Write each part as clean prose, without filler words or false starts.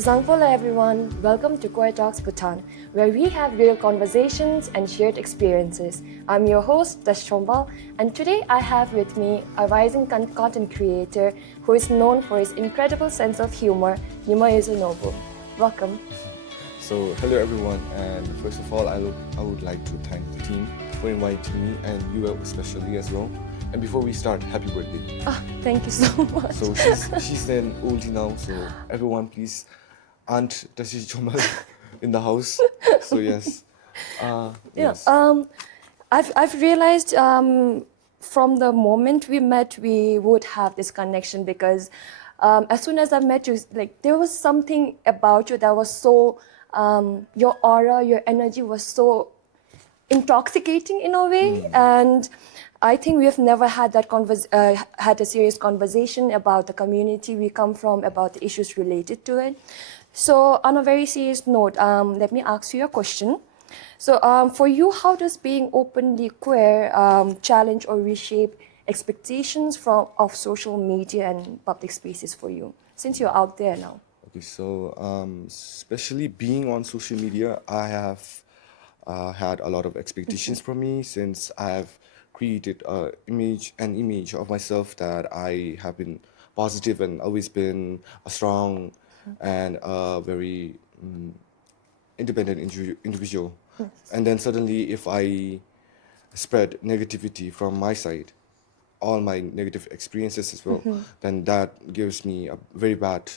Zangpola everyone, welcome to Queer Talks Bhutan, where we have real conversations and shared experiences. I'm your host, Tashi, and today I have with me a rising content creator who is known for his incredible sense of humor, Nima Yoeser Norbu. Welcome. So, hello everyone, and first of all, I would like to thank the team for inviting me, and you especially as well. And before we start, happy birthday. Thank you so much. So she's an oldie now, so everyone please, Aunt Tashi Chombal in the house. So yes. Yes. I've realized from the moment we met, we would have this connection because as soon as I met you, like there was something about you that was so, your aura, your energy was so intoxicating in a way, and I think we have never had that had a serious conversation about the community we come from, about the issues related to it. So on a very serious note, let me ask you a question. So for you, how does being openly queer challenge or reshape expectations of social media and public spaces for you, since you're out there now? Okay, so especially being on social media, I have had a lot of expectations from me since I have created an image of myself that I have been positive and always been a strong and a very independent individual. Yes. And then suddenly, if I spread negativity from my side, all my negative experiences as well, then that gives me a very bad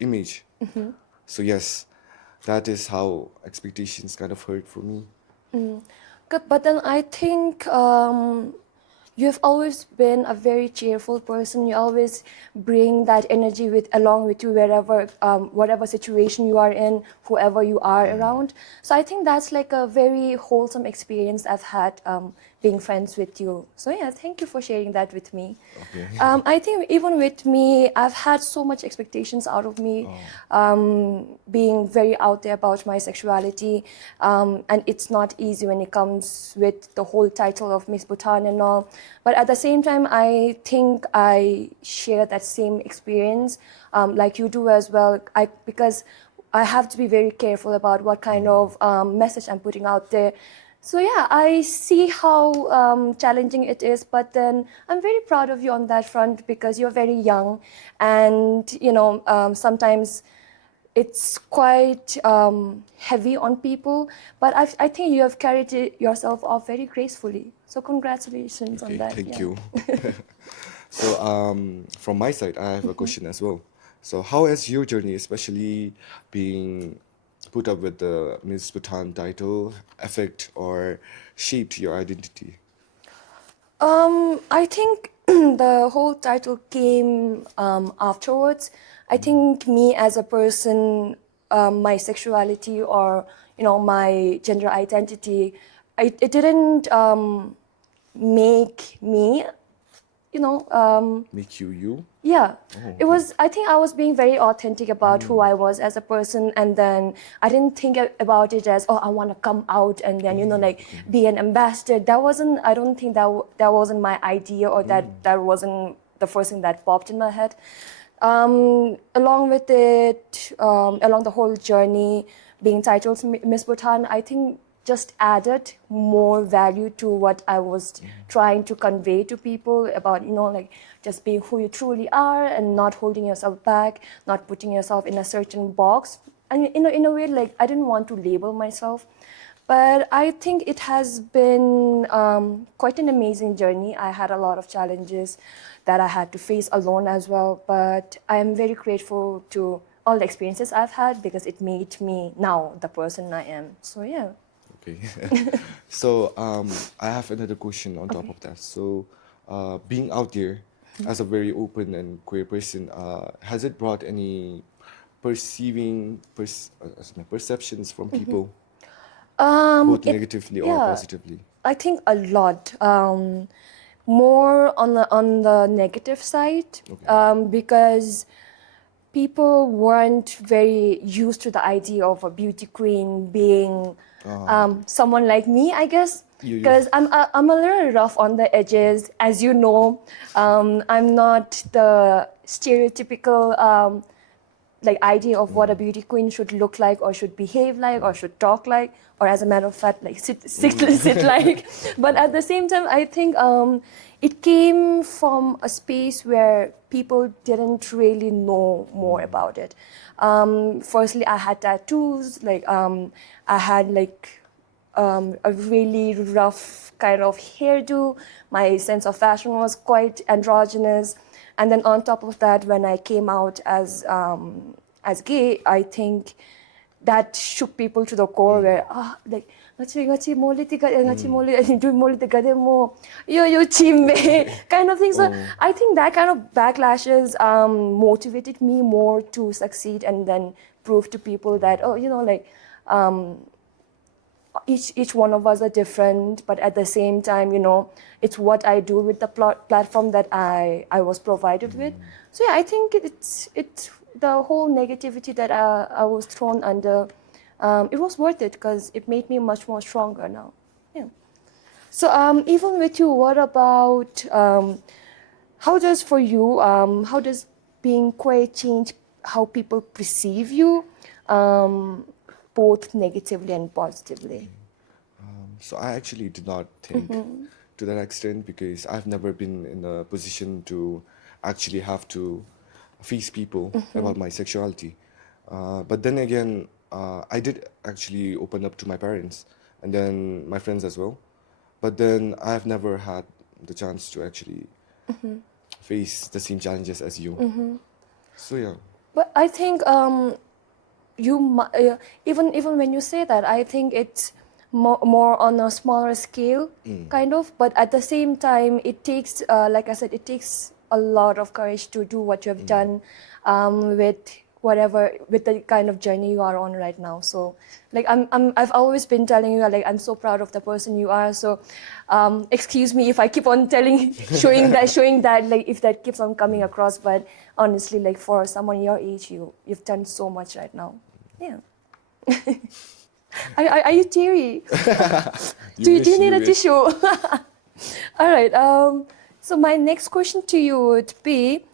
image. So yes, that is how expectations kind of hurt for me. Good, but then I think you've always been a very cheerful person. You always bring that energy along with you wherever, whatever situation you are in, whoever you are around. So I think that's like a very wholesome experience I've had being friends with you. So yeah, thank you for sharing that with me. Okay. I think even with me, I've had so much expectations out of me, being very out there about my sexuality, and it's not easy when it comes with the whole title of Miss Bhutan and all. But at the same time, I think I share that same experience, like you do as well, because I have to be very careful about what kind of message I'm putting out there. So yeah, I see how challenging it is, but then I'm very proud of you on that front because you're very young, and sometimes it's quite heavy on people, but I think you have carried yourself off very gracefully. So congratulations on that. Thank you. So from my side, I have a question as well. So how has your journey, especially being put up with the Miss Bhutan title, affect or shaped your identity? I think the whole title came afterwards. I think me as a person, my sexuality or my gender identity, it didn't make me, Make you? yeah. Oh, It was, I think I was being very authentic about who I was as a person, and then I didn't think about it as, oh, I want to come out and then, be an ambassador. I don't think that wasn't my idea, or that wasn't the first thing that popped in my head. Along with it, along the whole journey, being titled Miss Bhutan, I think just added more value to what I was trying to convey to people about, just being who you truly are and not holding yourself back, not putting yourself in a certain box. And in a way, like, I didn't want to label myself. But I think it has been quite an amazing journey. I had a lot of challenges that I had to face alone as well. But I am very grateful to all the experiences I've had because it made me now the person I am. So yeah. Okay. So I have another question on top of that. So being out there as a very open and queer person, has it brought any perceptions from people, both negatively or positively? I think a lot. More on the negative side, because people weren't very used to the idea of a beauty queen being someone like me, I guess. Because I'm a little rough on the edges, as you know. I'm not the stereotypical like idea of what a beauty queen should look like or should behave like or should talk like, or as a matter of fact like sit like. But at the same time I think it came from a space where people didn't really know more about it. Firstly, I had tattoos, like I had like a really rough kind of hairdo. My sense of fashion was quite androgynous. And then on top of that, when I came out as gay, I think that shook people to the core where like ngachi mole tika ngachi mole do mole tika mo yo chimbe kind of thing. So I think that kind of backlashes motivated me more to succeed and then prove to people that like each one of us are different, but at the same time, it's what I do with the platform that I was provided with. So yeah, I think it's the whole negativity that I was thrown under. It was worth it because it made me much more stronger now. Yeah. So even with you, what about how does being queer change how people perceive you? Both negatively and positively. So I actually did not think to that extent because I've never been in a position to actually have to face people about my sexuality. But then again, I did actually open up to my parents and then my friends as well. But then I've never had the chance to actually face the same challenges as you. So yeah. But I think even when you say that, I think it's more on a smaller scale, kind of. But at the same time, it takes, like I said, it takes a lot of courage to do what you have done with the kind of journey you are on right now. So, like I've always been telling you, like I'm so proud of the person you are. So, excuse me if I keep on showing that, like if that keeps on coming across. But honestly, like for someone your age, you've done so much right now. Yeah. Are you teary? Do you need a tissue? All right. So my next question to you would be,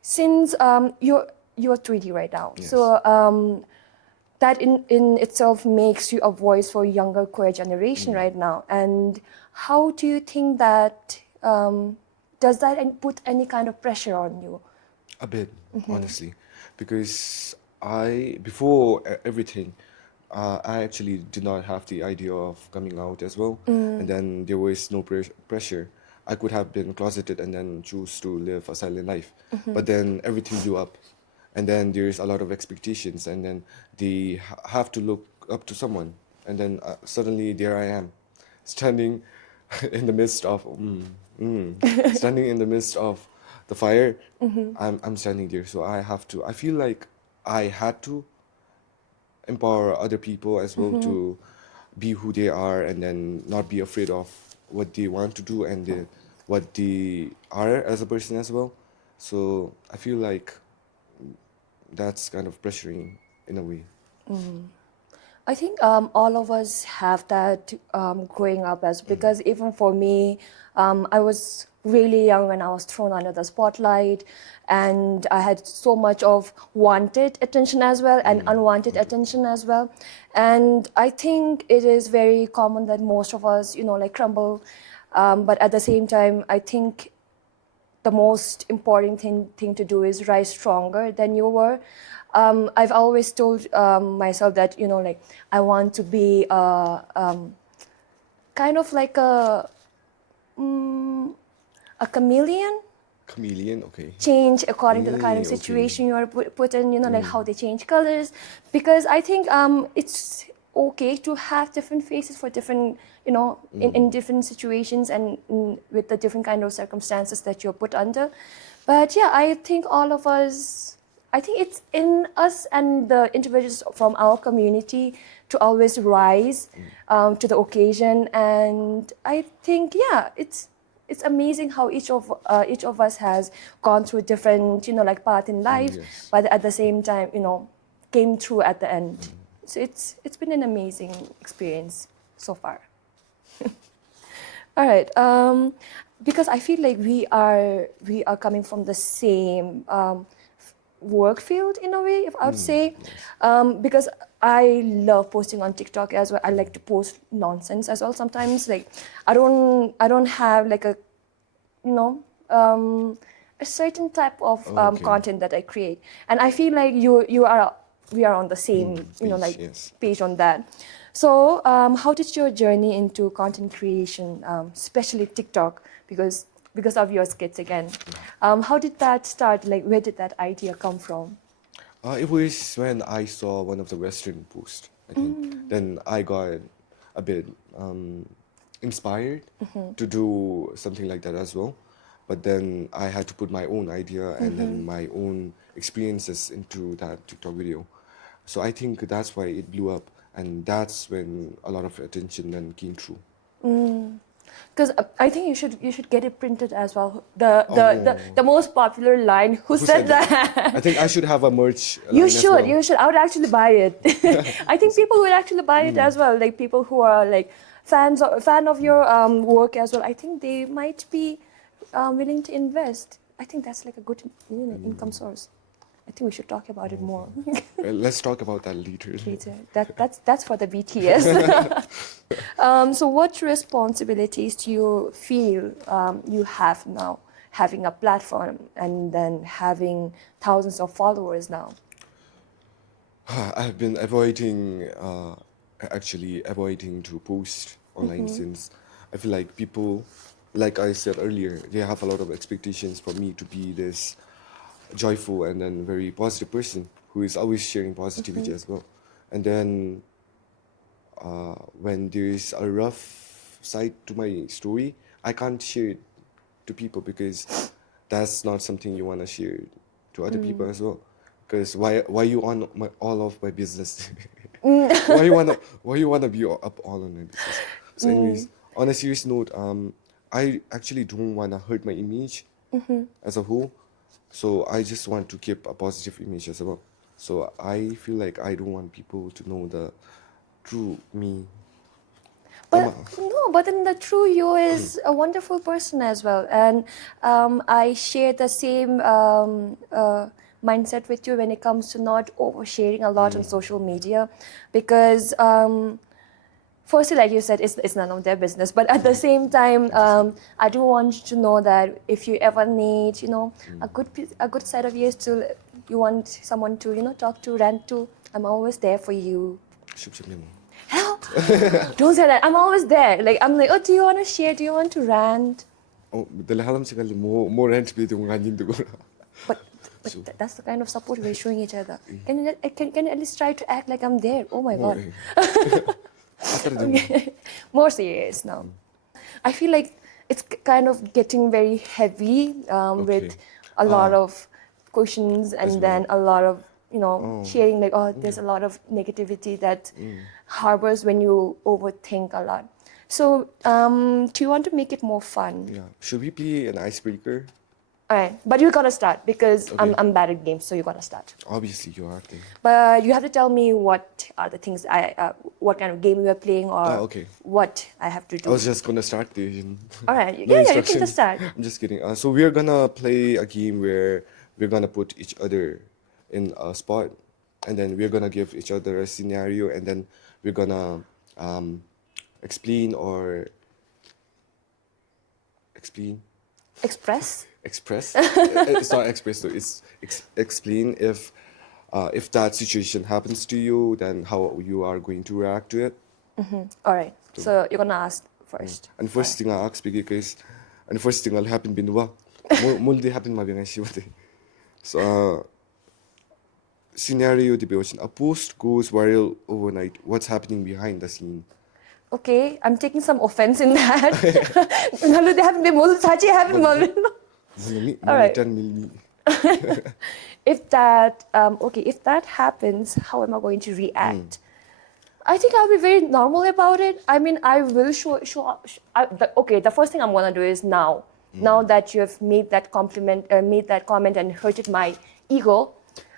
since you're 3D right now, Yes. so that in itself makes you a voice for younger queer generation right now. And how do you think that does that put any kind of pressure on you? A bit, honestly, because before everything, I actually did not have the idea of coming out as well. And then there was no pressure. I could have been closeted and then choose to live a silent life. But then everything blew up. And then there's a lot of expectations. And then they have to look up to someone. And then suddenly there I am, standing in the midst of, standing in the midst of the fire. I'm standing there. So I feel like I had to empower other people as well to be who they are and then not be afraid of what they want to do and what they are as a person as well. So I feel like that's kind of pressuring in a way. I think all of us have that growing up because even for me, I was really young when I was thrown under the spotlight, and I had so much of wanted attention as well and unwanted attention as well. And I think it is very common that most of us, like crumble. But at the same time, I think the most important thing to do is rise stronger than you were. I've always told myself that, like I want to be kind of like a chameleon. Chameleon, okay. Change according to the kind of Okay. situation you are put in, like how they change colors. Because I think it's okay to have different faces for different, in different situations and with the different kind of circumstances that you're put under. But yeah, I think all of us, I think it's in us and the individuals from our community to always rise to the occasion. And I think, yeah, it's amazing how each of us has gone through different, like path in life, Yes. but at the same time, came through at the end. So it's been an amazing experience so far. All right, because I feel like we are coming from the same work field in a way, if I would say, because I love posting on TikTok as well. I like to post nonsense as well sometimes. Like I don't have like a, you know, a certain type of content that I create, and I feel like we are on the same page on that. So how did your journey into content creation, especially TikTok, because of your skits again, how did that start? Like where did that idea come from? It was when I saw one of the Western posts, I think. Then I got a bit inspired to do something like that as well. But then I had to put my own idea and then my own experiences into that TikTok video. So I think that's why it blew up, and that's when a lot of attention then came through. Because I think you should get it printed as well. The most popular line. Who said that? I think I should have a merch. You should. I would actually buy it. I think people would actually buy it as well. Like people who are like fan of your work as well. I think they might be willing to invest. I think that's like a good income source. I think we should talk about it more. Let's talk about that later. That's for the BTS. So what responsibilities do you feel you have now, having a platform and then having thousands of followers now? I've been avoiding to post online since I feel like people, like I said earlier, they have a lot of expectations for me to be this joyful and then very positive person who is always sharing positivity as well. And then when there is a rough side to my story, I can't share it to people because that's not something you want to share to other people as well. Because why you on all of my business? why you wanna be up all on my business? So anyways, on a serious note, I actually don't wanna hurt my image as a whole. So I just want to keep a positive image as well. So I feel like I don't want people to know the true me. But then the true you is a wonderful person as well. And I share the same mindset with you when it comes to not oversharing a lot on social media. Because firstly, like you said, it's none of their business. But at the same time, I do want you to know that if you ever need, a good set of ears you want someone to, talk to, rant to, I'm always there for you. Hello? Don't say that. I'm always there. Like I'm like, oh, do you want to share? Do you want to rant? Oh, more rant But that's the kind of support we're showing each other. Can you at least try to act like I'm there? Oh my God. Okay. More serious now. I feel like it's kind of getting very heavy with a lot of questions and then a lot of sharing like, there's a lot of negativity that harbors when you overthink a lot. So do you want to make it more fun? Yeah. Should we play an icebreaker? Alright, but you gotta start because I'm bad at games, so you gotta start. Obviously, you are. But you have to tell me what are the things what kind of game we are playing or what I have to do. I was just gonna start the. Alright, you can just start. I'm just kidding. So we're gonna play a game where we're gonna put each other in a spot, and then we're gonna give each other a scenario, and then we're gonna explain. Express. It's not express though. It's explain if that situation happens to you, then how you are going to react to it. All right. So you're gonna ask first. And first thing I ask because, and first thing will happen binwa. Multi happen mabinga. So scenario devotion. A post goes viral overnight. What's happening behind the scene? Okay, I'm taking some offense in that. They haven't been all right. If that happens, how am I going to react? I think I'll be very normal about it. I mean, I will show up. The first thing I'm gonna do is now that you have made that comment and hurted my ego,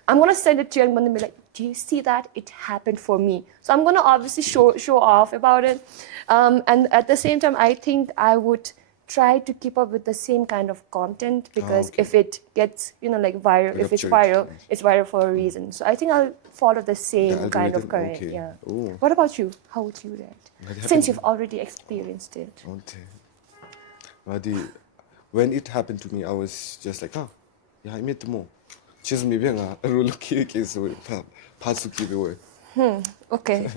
I'm gonna send it to you. I'm gonna be like, do you see that? It happened for me. So I'm gonna obviously show off about it. And at the same time, I think I would try to keep up with the same kind of content because okay. if it gets, like viral, if it's viral, it's viral for a reason. So I think I'll follow the same kind of algorithm, current. okay. Yeah. Oh. What about you? How would you react? Since you've already experienced it. Okay. When it happened to me, I was just like, yeah, I made more. Just maybe a rule so Okay.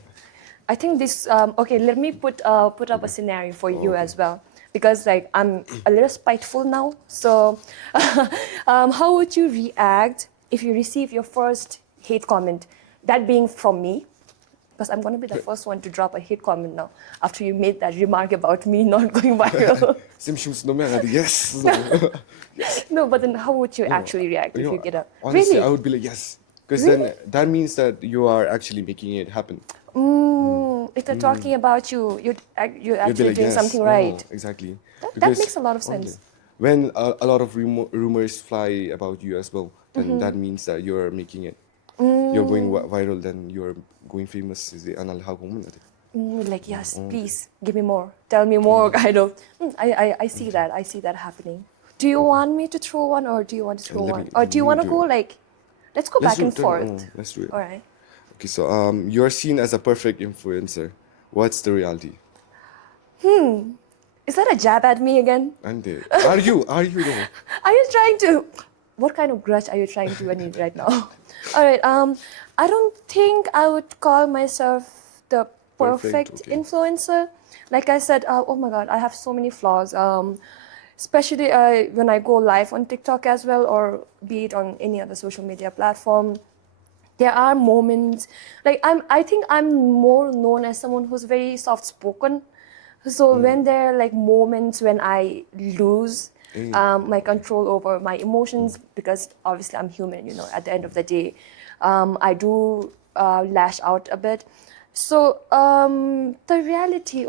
I think this. Okay, let me put up a scenario for you as well, because like I'm a little spiteful now. So, how would you react if you receive your first hate comment? That being from me, because I'm going to be the first one to drop a hate comment now after you made that remark about me not going viral. Yes. No, but then how would you actually react if you get a honestly, really? I would be like, yes. Because Really? then that means that you are actually making it happen. If they're talking about you, you're You'd be actually like, doing yes. something right. Exactly. That makes a lot of only sense. when a lot of rumors fly about you as well, then that means that you're making it. You're going viral, then you're going famous. Is it Like, yes, please give me more. Tell me more, kind of. I see that. I see that happening. Do you want me to throw one, or do you want to throw one, or do you want to go like? Let's go back and forth. Let's do it. All right. Okay, so you're seen as a perfect influencer. What's the reality? Is that a jab at me again? And are you? Are you though? Are you trying to? What kind of grudge are you trying to win right now? All right. I don't think I would call myself the perfect okay. influencer. Like I said, oh my God, I have so many flaws. Especially when I go live on TikTok as well, or be it on any other social media platform. There are moments, like I think I'm more known as someone who's very soft spoken. So when there are like moments when I lose my control over my emotions, because obviously I'm human, at the end of the day, I do lash out a bit. So the reality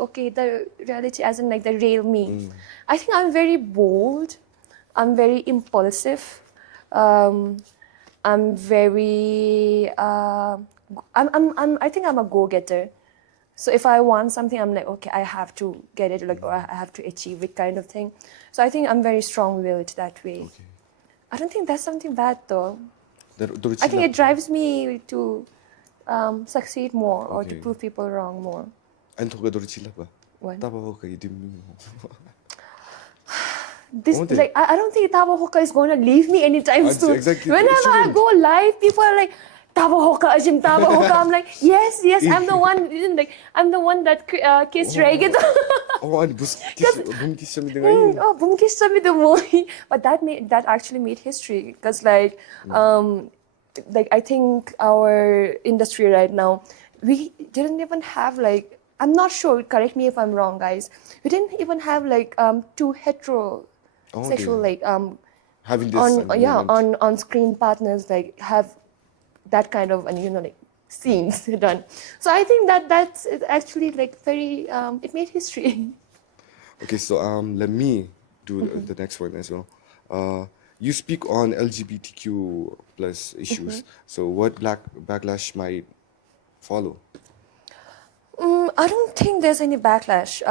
as in like the real me, I think I'm very bold, I'm very impulsive, I'm very I think I'm a go-getter. So if I want something, I'm like, okay, I have to get it, like, or I have to achieve it, kind of thing. So I think I'm very strong-willed that way. Okay. I don't think that's something bad though. I think it drives me to succeed more, or to prove people wrong more. What? I don't think Tabo Hoka is going to leave me anytime soon. Exactly. Whenever I go live, people are like, Tabo Hoka, Ajim Tabo Hoka. I'm like, yes, I'm the one. I'm the one that kissed Reagan. Bumkish Sami the movie. But that actually made history, because like I think our industry right now, we didn't even have like, I'm not sure, correct me if I'm wrong, guys. We didn't even have like two heterosexual like having this on screen partners like have that kind of like scenes done. So I think that's actually like very it made history. Okay, so let me do the next one as well. You speak on LGBTQ plus issues. So what backlash might follow? I don't think there's any backlash.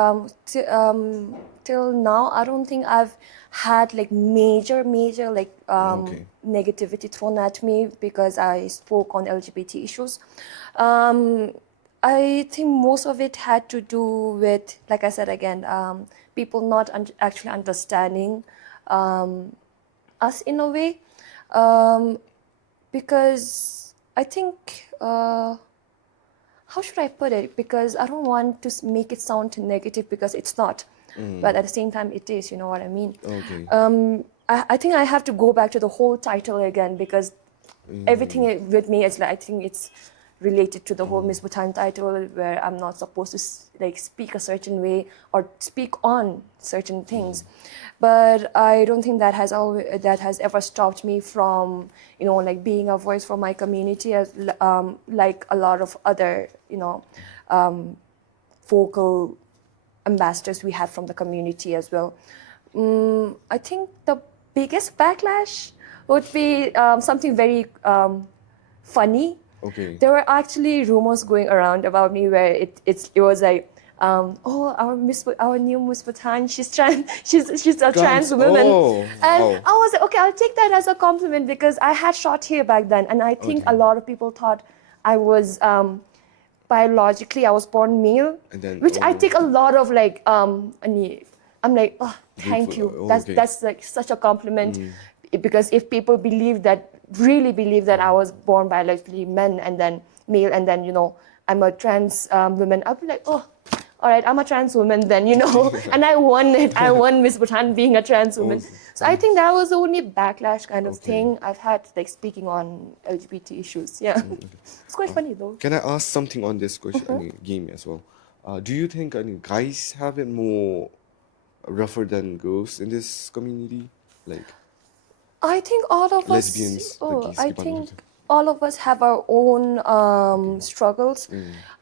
Till now, I don't think I've had like major like negativity thrown at me because I spoke on LGBT issues. I think most of it had to do with, like I said again, people not actually understanding us in a way, because I think. How should I put it? Because I don't want to make it sound negative, because it's not. But at the same time, it is, you know what I mean? Okay. I think I have to go back to the whole title again, because everything with me is like, I think it's related to the whole Miss Bhutan title, where I'm not supposed to like speak a certain way or speak on certain things. But I don't think that has ever stopped me from, like being a voice for my community, as like a lot of other, vocal ambassadors we have from the community as well. I think the biggest backlash would be something very funny. Okay. There were actually rumors going around about me where it was like, our new Miss Bhutan, she's a trans woman. Oh, And wow. I was like, okay, I'll take that as a compliment because I had short hair back then. And I think a lot of people thought I was, biologically, I was born male, And then, which I take a lot of like, I'm like, oh, thank Grateful. you. Oh, That's okay. that's like such a compliment, because if people really believe that I was born biologically male and then I'm a trans woman, I'd be like, oh, all right, I'm a trans woman then, and I won it. I won Miss Bhutan being a trans woman. So I think that was the only backlash kind of thing I've had, like speaking on LGBT issues. Yeah, it's quite funny though. Can I ask something on this question, game as well? Do you think guys have it more rougher than girls in this community? Like I think all of lesbians, the us. gays I keep on think all of us have our own struggles.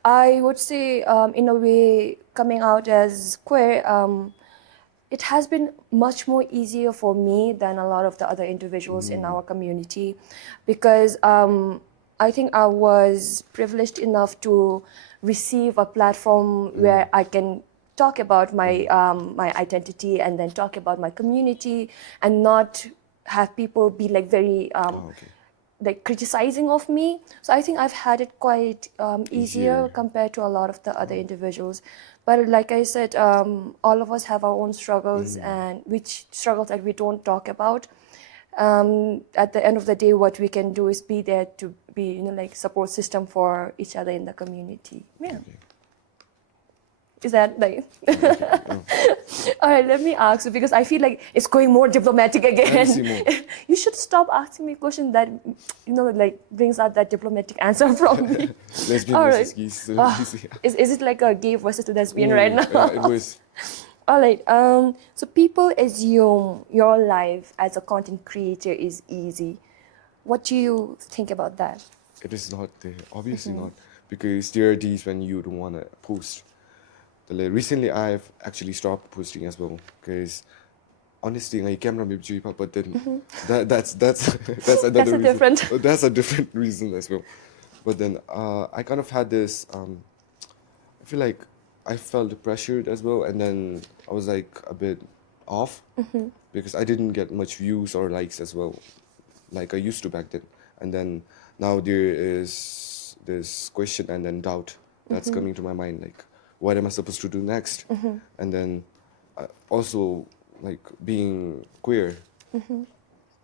I would say, in a way, coming out as queer, it has been much more easier for me than a lot of the other individuals in our community, because I think I was privileged enough to receive a platform where I can talk about my identity and then talk about my community and not have people be like very like criticizing of me. So I think I've had it quite easier compared to a lot of the other individuals. But like I said, all of us have our own struggles, and which struggles that we don't talk about. At the end of the day, what we can do is be there to be, like support system for each other in the community. Yeah. Is that like? All right, let me ask you, because I feel like it's going more diplomatic again. You should stop asking me questions that, like brings out that diplomatic answer from me. lesbian All versus right. gays. Is it like a gay versus a lesbian right now? Yeah, it was. All right. So people assume your life as a content creator is easy. What do you think about that? It is not there. Obviously not, because there are days when you don't want to post. Recently, I've actually stopped posting as well, because honestly, like camera may be but then that's another That's a reason. different. That's a different reason as well. But then I kind of had this. I feel like I felt pressured as well, and then I was like a bit off because I didn't get much views or likes as well, like I used to back then. And then now there is this question and then doubt that's coming to my mind, like what am I supposed to do next? And then also like being queer,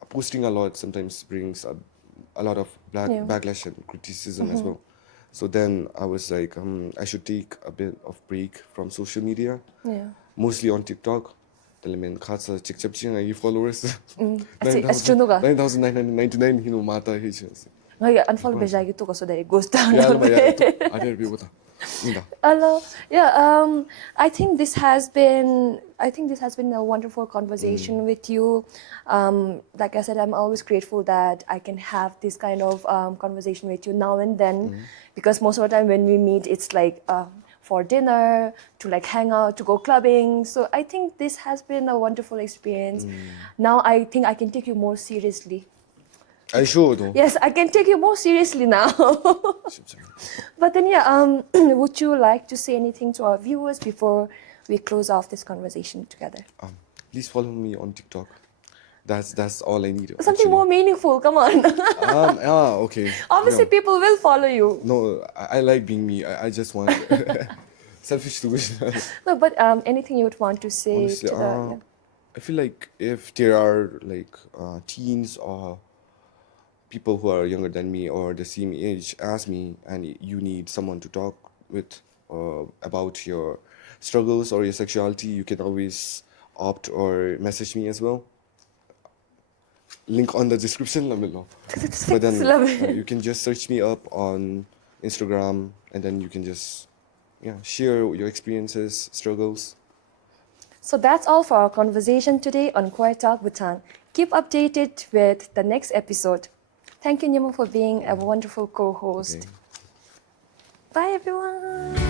posting a lot sometimes brings a lot of backlash and criticism as well. So then I was like, I should take a bit of break from social media, mostly on TikTok. Telemen khatsa chikchapching followers. 9,999 mata hechas. Unfollow bejagi to so that it goes down. Hello. Yeah. I think this has been a wonderful conversation with you. Like I said, I'm always grateful that I can have this kind of conversation with you now and then, because most of the time when we meet, it's like for dinner, to like hang out, to go clubbing. So I think this has been a wonderful experience. Now I think I can take you more seriously. I should. Yes, I can take you more seriously now. But then, yeah, would you like to say anything to our viewers before we close off this conversation together? Please follow me on TikTok. That's all I need. Something more meaningful, come on. Okay. Obviously, people will follow you. No, I like being me. I just want selfish to wish. No, but anything you would want to say Honestly, to the... I feel like if there are like teens or people who are younger than me or the same age as me, and you need someone to talk with about your struggles or your sexuality, you can always opt or message me as well. Link on the description. But then you can just search me up on Instagram, and then you can just share your experiences, struggles. So that's all for our conversation today on Queer Talk Bhutan. Keep updated with the next episode. Thank you, Nima, for being a wonderful co-host. Okay. Bye, everyone.